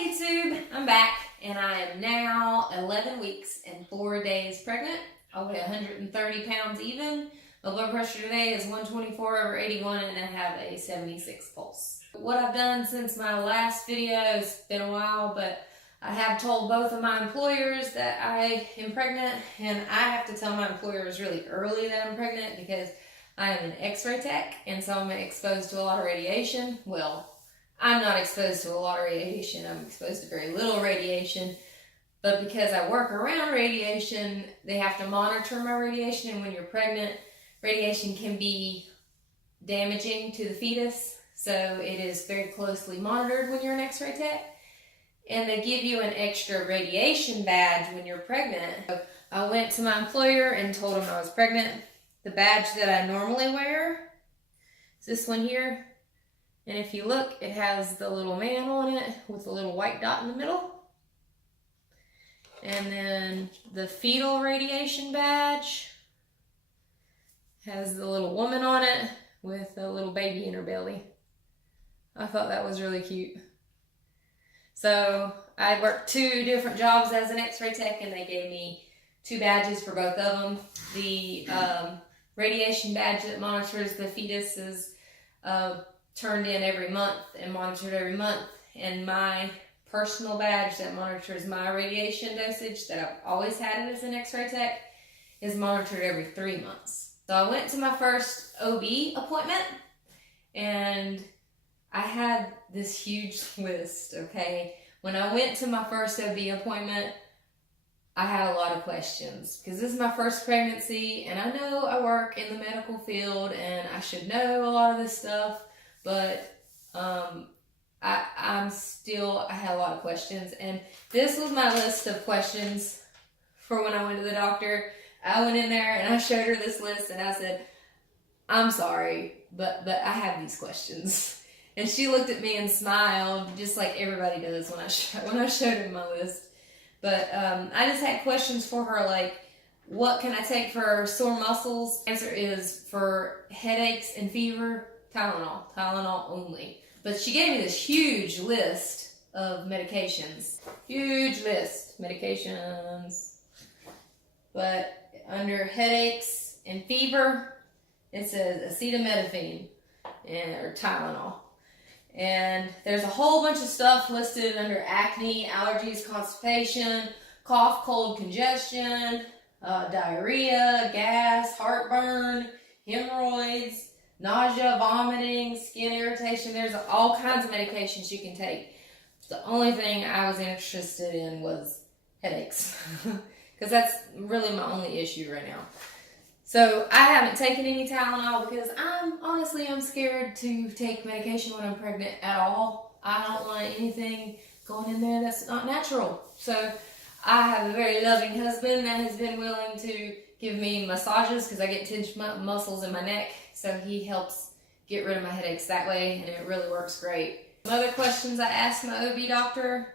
Hey YouTube, I'm back and I am now 11 weeks and 4 days pregnant. I weigh 130 pounds even. My blood pressure today is 124/81 and I have a 76 pulse. What I've done since my last video, it's been a while, but I have told both of my employers that I am pregnant, and I have to tell my employers really early that I'm pregnant because I am an x-ray tech and so I'm exposed to a lot of radiation. Well, I'm not exposed to a lot of radiation, I'm exposed to very little radiation, but because I work around radiation, they have to monitor my radiation, and when you're pregnant, radiation can be damaging to the fetus, so it is very closely monitored when you're an x-ray tech, and they give you an extra radiation badge when you're pregnant. So I went to my employer and told him I was pregnant. The badge that I normally wear is this one here. And if you look, it has the little man on it with a little white dot in the middle. And then the fetal radiation badge has the little woman on it with a little baby in her belly. I thought that was really cute. So I worked 2 different jobs as an x-ray tech, and they gave me 2 badges for both of them. The radiation badge that monitors the fetus is turned in every month and monitored every month, and my personal badge that monitors my radiation dosage that I've always had as an x-ray tech is monitored every 3 months. So I went to my first OB appointment and I had this huge list, okay? When I went to my first OB appointment, I had a lot of questions because this is my first pregnancy, and I know I work in the medical field and I should know a lot of this stuff, but I had a lot of questions, and this was my list of questions for when I went to the doctor. I went in there and I showed her this list and I said, I'm sorry, but I have these questions. And she looked at me and smiled, just like everybody does when I showed her my list. But I just had questions for her, like, what can I take for sore muscles? The answer is for headaches and fever, Tylenol only. But she gave me this huge list of medications. Huge list, medications. But under headaches and fever, it says acetaminophen or Tylenol. And there's a whole bunch of stuff listed under acne, allergies, constipation, cough, cold, congestion, diarrhea, gas, heartburn, hemorrhoids, nausea, vomiting, skin irritation. There's all kinds of medications you can take. The only thing I was interested in was headaches because that's really my only issue right now. So I haven't taken any Tylenol because I'm scared to take medication when I'm pregnant at all. I don't want anything going in there that's not natural. So I have a very loving husband that has been willing to give me massages because I get tense muscles in my neck. So he helps get rid of my headaches that way, and it really works great. Some other questions I asked my OB doctor.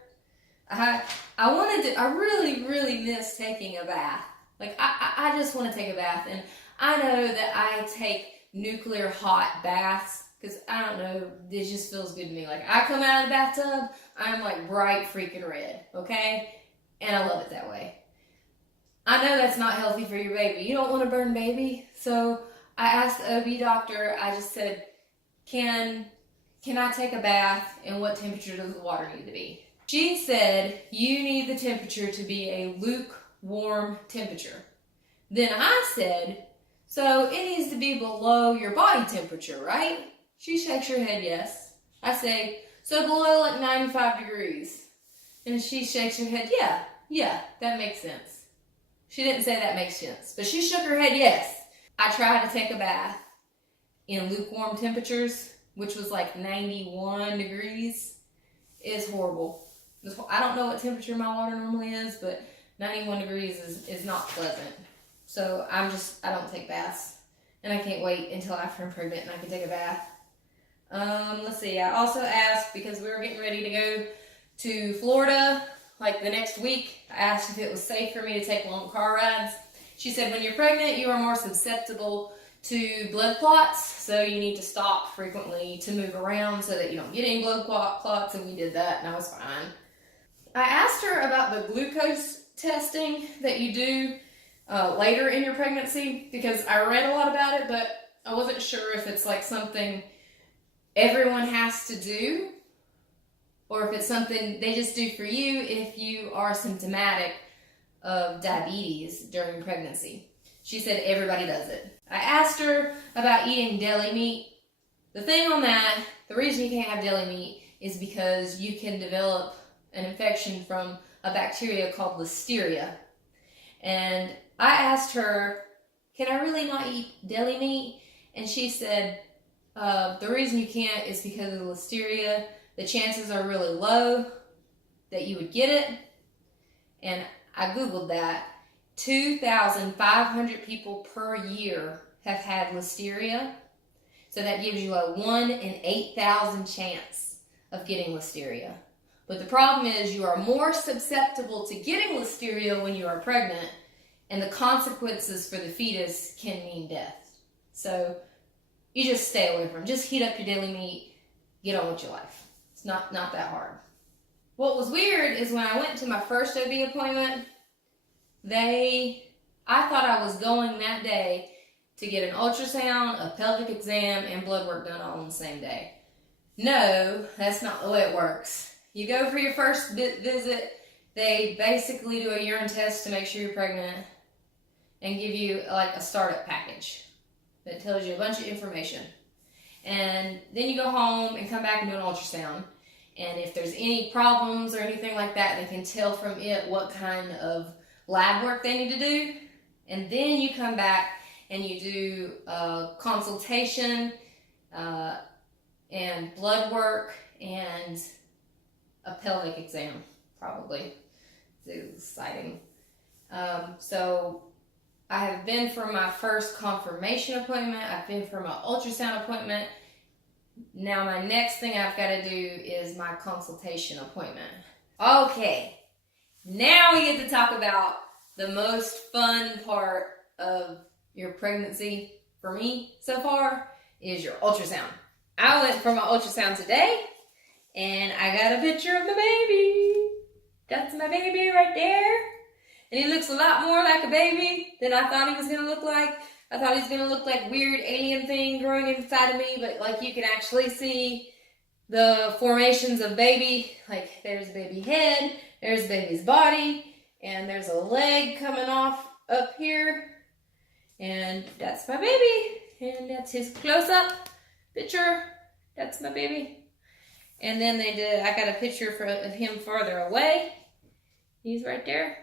I really miss taking a bath. Like, I just want to take a bath, and I know that I take nuclear hot baths because, I don't know, it just feels good to me. Like, I come out of the bathtub, I'm like bright freaking red, okay? And I love it that way. I know that's not healthy for your baby. You don't want to burn baby. So I asked the OB doctor, I just said, can I take a bath, and what temperature does the water need to be? She said, you need the temperature to be a lukewarm temperature. Then I said, so it needs to be below your body temperature, right? She shakes her head yes. I say, so below like 95 degrees. And she shakes her head, yeah, that makes sense. She didn't say that makes sense, but she shook her head yes. I tried to take a bath in lukewarm temperatures, which was like 91 degrees. It's horrible. I don't know what temperature my water normally is, but 91 degrees is not pleasant. So I don't take baths. And I can't wait until after I'm pregnant and I can take a bath. Let's see, I also asked, because we were getting ready to go to Florida, like the next week, I asked if it was safe for me to take long car rides. She said, when you're pregnant, you are more susceptible to blood clots, so you need to stop frequently to move around so that you don't get any blood clots, and we did that, and I was fine. I asked her about the glucose testing that you do later in your pregnancy, because I read a lot about it, but I wasn't sure if it's like something everyone has to do, or if it's something they just do for you if you are symptomatic of diabetes during pregnancy. She said everybody does it. I asked her about eating deli meat. The thing on that, the reason you can't have deli meat is because you can develop an infection from a bacteria called Listeria. And I asked her, can I really not eat deli meat? And she said, the reason you can't is because of the Listeria. The chances are really low that you would get it. And I Googled that. 2,500 people per year have had Listeria. So that gives you a 1 in 8,000 chance of getting Listeria. But the problem is you are more susceptible to getting Listeria when you are pregnant, and the consequences for the fetus can mean death. So you just stay away from it. Just heat up your deli meat, get on with your life. It's not that hard. What was weird is when I went to my first OB appointment, I thought I was going that day to get an ultrasound, a pelvic exam, and blood work done all on the same day. No, that's not the way it works. You go for your first visit, they basically do a urine test to make sure you're pregnant and give you like a startup package that tells you a bunch of information. And then you go home and come back and do an ultrasound. And if there's any problems or anything like that, they can tell from it what kind of lab work they need to do. And then you come back and you do a consultation and blood work and a pelvic exam, probably. It's exciting. So I have been for my first confirmation appointment. I've been for my ultrasound appointment. Now my next thing I've got to do is my consultation appointment. Okay, now we get to talk about the most fun part of your pregnancy for me so far is your ultrasound. I went for my ultrasound today and I got a picture of the baby. That's my baby right there. And he looks a lot more like a baby than I thought he was going to look like. I thought he was going to look like weird alien thing growing inside of me, but like you can actually see the formations of baby. Like there's baby head, there's baby's body, and there's a leg coming off up here. And that's my baby. And that's his close-up picture. That's my baby. And then I got a picture of him farther away. He's right there.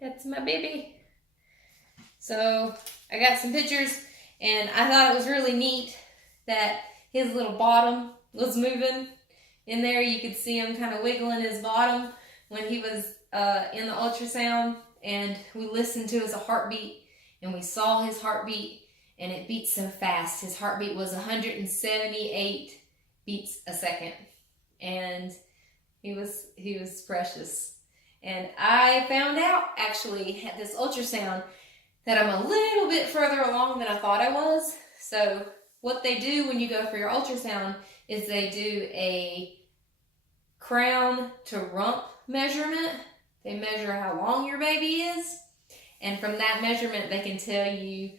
That's my baby. So I got some pictures, and I thought it was really neat that his little bottom was moving. In there you could see him kind of wiggling his bottom when he was in the ultrasound, and we listened to his heartbeat, and we saw his heartbeat, and it beat so fast. His heartbeat was 178 beats a second, and he was precious. And I found out actually at this ultrasound that I'm a little bit further along than I thought I was. So what they do when you go for your ultrasound is they do a crown to rump measurement. They measure how long your baby is, and from that measurement they can tell you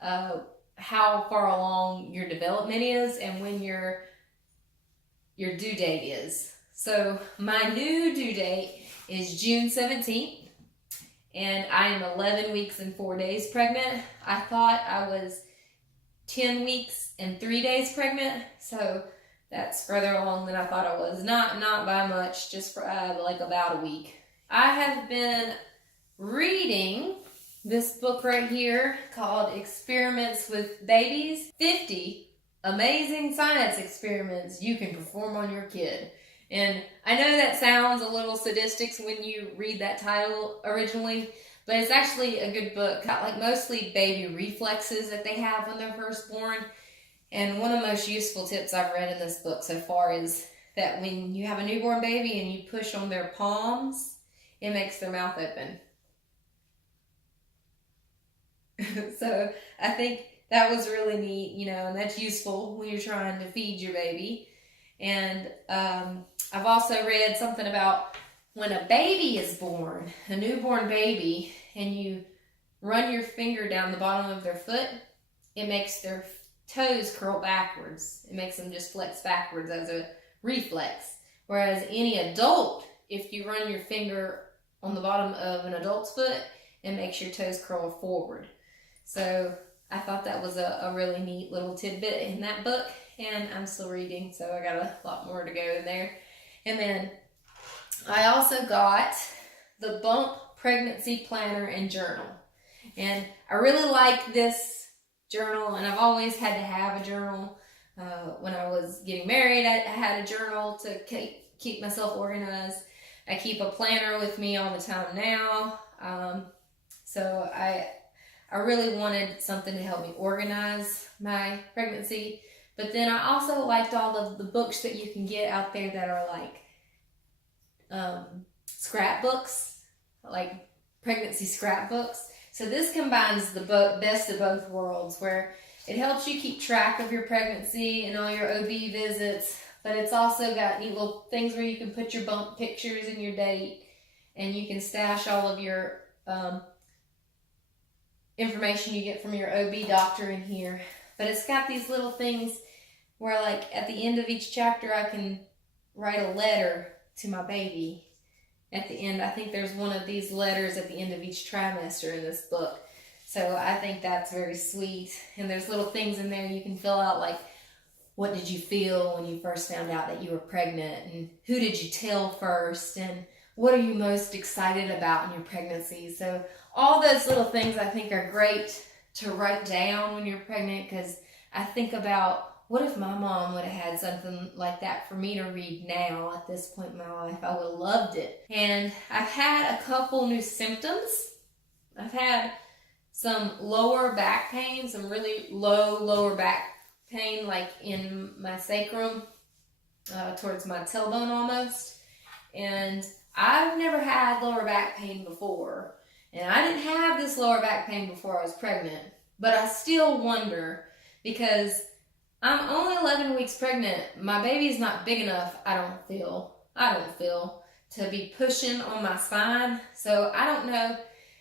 how far along your development is and when your due date is. So my new due date is June 17th, and I am 11 weeks and 4 days pregnant. I thought I was 10 weeks and 3 days pregnant, so that's further along than I thought I was. Not by much, just for like about a week. I have been reading this book right here called Experiments with Babies, 50 Amazing Science Experiments You Can Perform on Your Kid. And I know that sounds a little sadistic when you read that title originally, but it's actually a good book. Got like mostly baby reflexes that they have when they're first born. And one of the most useful tips I've read in this book so far is that when you have a newborn baby and you push on their palms, it makes their mouth open. So I think that was really neat, and that's useful when you're trying to feed your baby. And I've also read something about when a baby is born, a newborn baby, and you run your finger down the bottom of their foot, it makes their toes curl backwards. It makes them just flex backwards as a reflex. Whereas any adult, if you run your finger on the bottom of an adult's foot, it makes your toes curl forward. So I thought that was a really neat little tidbit in that book, and I'm still reading, so I got a lot more to go in there. And then I also got the Bump Pregnancy Planner and Journal. And I really like this journal, and I've always had to have a journal. When I was getting married, I had a journal to keep myself organized. I keep a planner with me all the time now. So I really wanted something to help me organize my pregnancy. But then I also liked all of the books that you can get out there that are like scrapbooks, like pregnancy scrapbooks. So this combines the best of both worlds, where it helps you keep track of your pregnancy and all your OB visits, but it's also got neat little things where you can put your bump pictures and your date, and you can stash all of your information you get from your OB doctor in here. But it's got these little things where, like, at the end of each chapter, I can write a letter to my baby. At the end, I think there's one of these letters at the end of each trimester in this book. So I think that's very sweet. And there's little things in there you can fill out, like, what did you feel when you first found out that you were pregnant? And who did you tell first? And what are you most excited about in your pregnancy? So all those little things I think are great to write down when you're pregnant, because I think about, what if my mom would have had something like that for me to read now at this point in my life? I would have loved it. And I've had a couple new symptoms. I've had some lower back pain, some really low lower back pain, like in my sacrum, towards my tailbone almost. And I've never had lower back pain before. And I didn't have this lower back pain before I was pregnant. But I still wonder, because I'm only 11 weeks pregnant. My baby's not big enough, I don't feel, to be pushing on my spine. So I don't know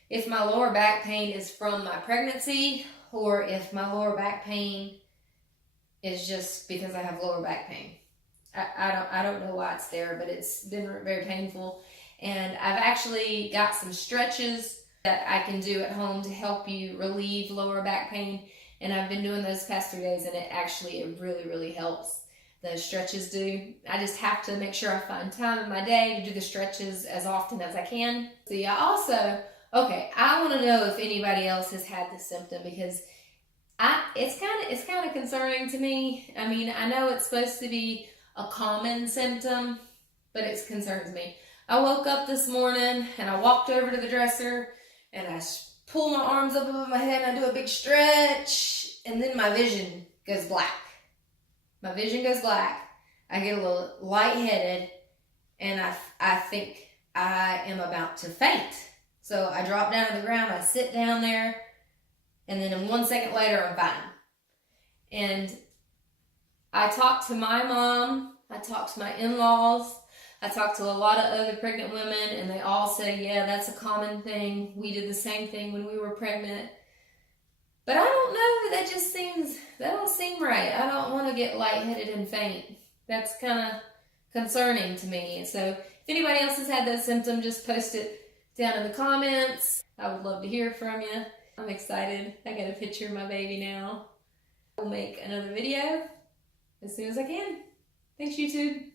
if my lower back pain is from my pregnancy, or if my lower back pain is just because I have lower back pain. I don't know why it's there, but it's been very painful. And I've actually got some stretches that I can do at home to help you relieve lower back pain. And I've been doing those past 3 days, and it really, really helps. The stretches do. I just have to make sure I find time in my day to do the stretches as often as I can. So yeah, also, okay, I want to know if anybody else has had this symptom, because it's kind of concerning to me. I mean, I know it's supposed to be a common symptom, but it concerns me. I woke up this morning and I walked over to the dresser and I pull my arms up above my head and I do a big stretch, and then my vision goes black. My vision goes black. I get a little lightheaded, and I think I am about to faint. So I drop down to the ground, I sit down there, and then in 1 second later, I'm fine. And I talked to my mom, I talked to my in-laws, I talked to a lot of other pregnant women, and they all say, yeah, that's a common thing. We did the same thing when we were pregnant. But I don't know, that don't seem right. I don't want to get lightheaded and faint. That's kind of concerning to me. So if anybody else has had that symptom, just post it down in the comments. I would love to hear from you. I'm excited. I got a picture of my baby now. I'll make another video as soon as I can. Thanks, YouTube.